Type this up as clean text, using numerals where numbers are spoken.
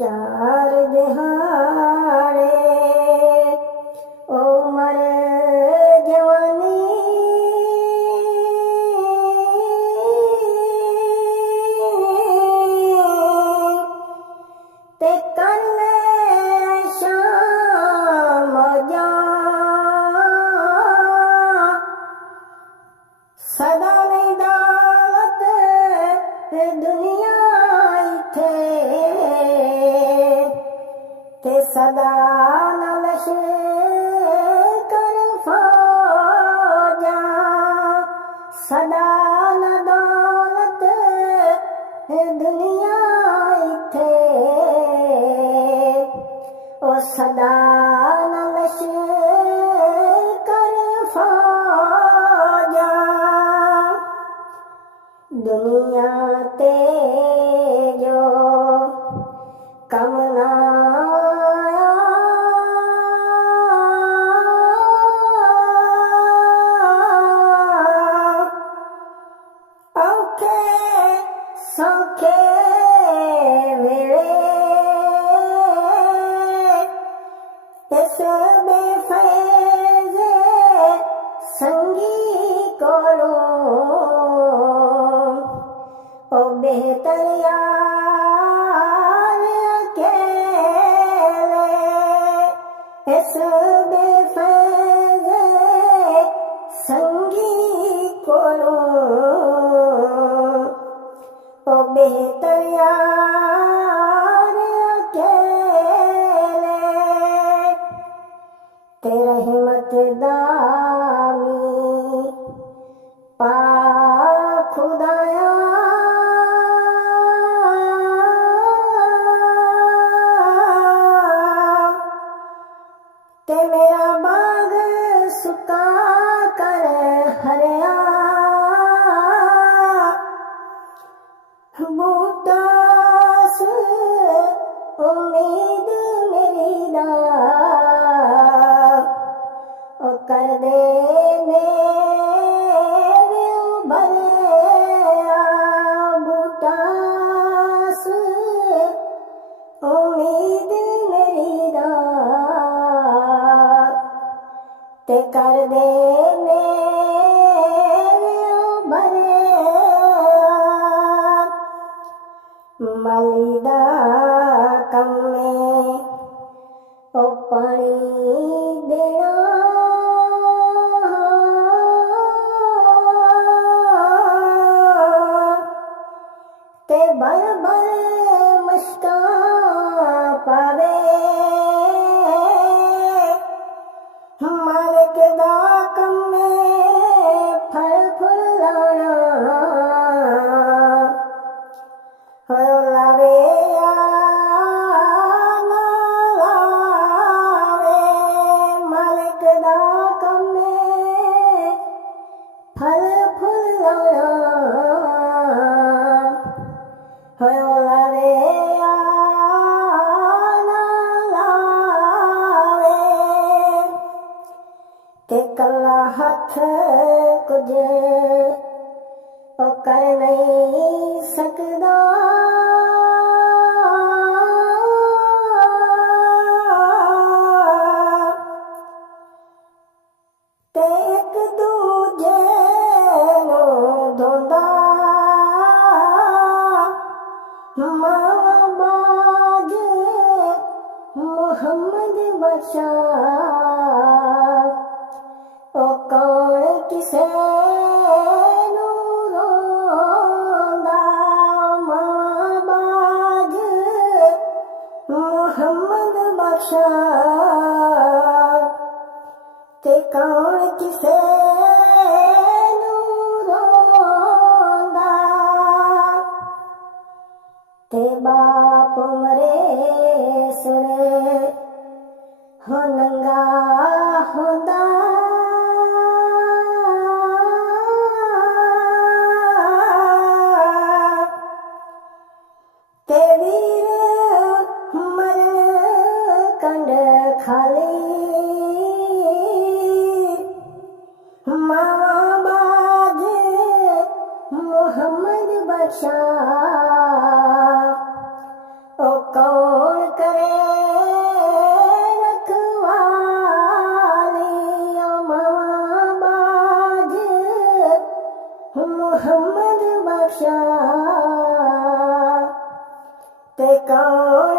चार दिहाड़े उमर जवानी ते कर ले शाम जा सदा नहीं दावत दुनिया इथे ते सदा नलश कर फौजा सदा न दौलत दुनिया इथे ओ सदा नलश कर फौजा दुनिया ते जो कम ना औखे सौखे वेले इस बेफैज़ संगी कोलों ओ बेहतर यार अकेले इस बेफैज़ संगी कोलों ओ बेहतर यार अकेले तेरा हिम्मत दामी पा खुदाया ते मेरा बाग सुका कर हरिया बूटास उम्मीद मेरी दा ओ कर दे मेरे भरिया बूटास उम्मीद मेरी दा ते कर दे मेरे भरिया मालिदा कम में ओ पानी देना ते भर भर मस्का पावे मालिक दा कम में फल फुलाना हो लावे या ना लावे मालिक दा कम में फल फुलाना हो लावे या ना लावे ते कला हथ कुछ ओ कर नहीं सकदा ते एक दूजे नू धोंदा मां बाज मुहम्मद बख्शा ओ कौन किसे नू रोंदा मां बाज मुहम्मद बख्शा ते कौन किसे नू रोंदा ते बाप मरे सिरे हो नंगा होंदा ते वीर मर कंड खाली मुहम्मद बख्शा ते कौन